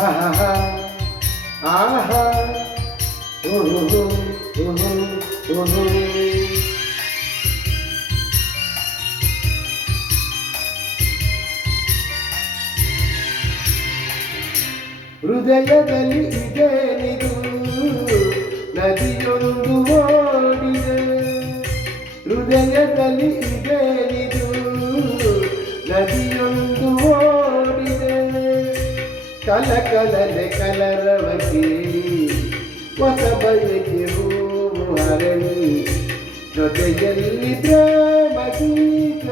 ఆహా ఆహా ఓహో ఓహో ఓహో ಹೃದಯದಲ್ಲಿ ಇದೆ ನಿದು ನದಿಯೊಂದು ಓಡಿದೆ ಹೃದಯದಲ್ಲಿ ಇದೆ ನಿದು ನದಿಯೊಂದು ಕಲ ಕಲಲೆ ಕಲರವ ಕೇಳಿ ಹೊಸ ಬಯಕೆ ಹೂವು ಹರಳಿ ಜೊತೆಯಲ್ಲಿ ಪ್ರೇಮ ಗೀತ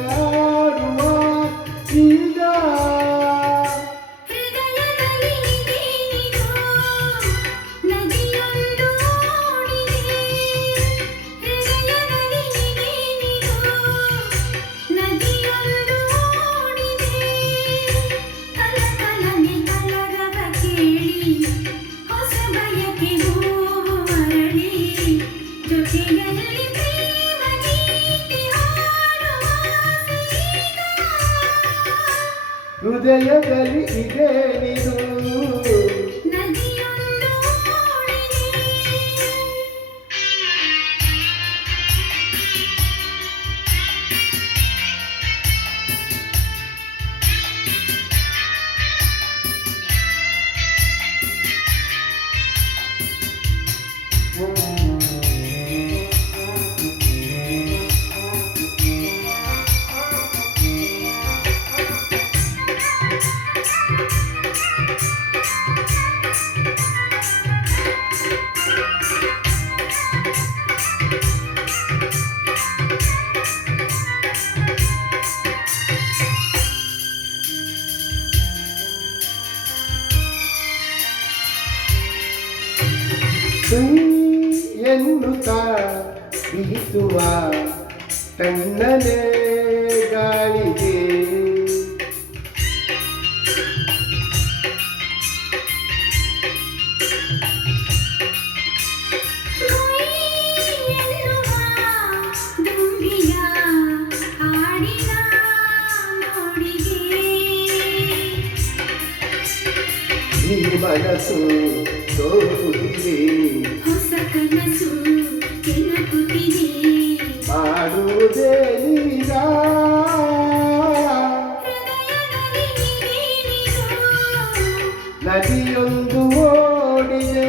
ಹೃದಯದಲ್ಲಿ ಇದೆ ಎನ್ನುತ್ತಾ ಬೀಸುವ ತಣ್ಣನೆ ಗಾಳಿಗೆ. ಈ ಮನಸ್ಸು ಸೋಗುತ್ತಿದೆ ಹೊಸ ಕನಸು ಕೆಣಕುತ್ತಿದೆ ಮಾಡುವುದೇ ಈಗ ಹೃದಯದಲ್ಲಿ ನೀನು ನದಿಯೊಂದು ಓಡಿದೆ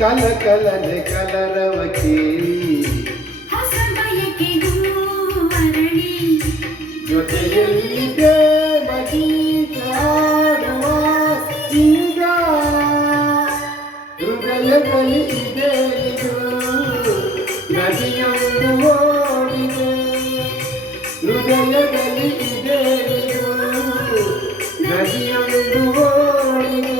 ಕಲ ಕಲನೆ ಕಲರವ ಕೇಳಿ ಹೊಸ ಬಯಕೆಗೂ ಅರಳಿ ಜೊತೆಯಲ್ಲಿದೆ ಮಗೀತ ಆಡುವ ಈಗ ಹೃದಯದಲ್ಲಿ ಇದೆ ಇದು ನದಿಯೊಂದು ಓಡಿದೆ ಹೃದಯದಲ್ಲಿ ಇದೆ ಇದು ನದಿಯೊಂದು ಓಡಿದೆ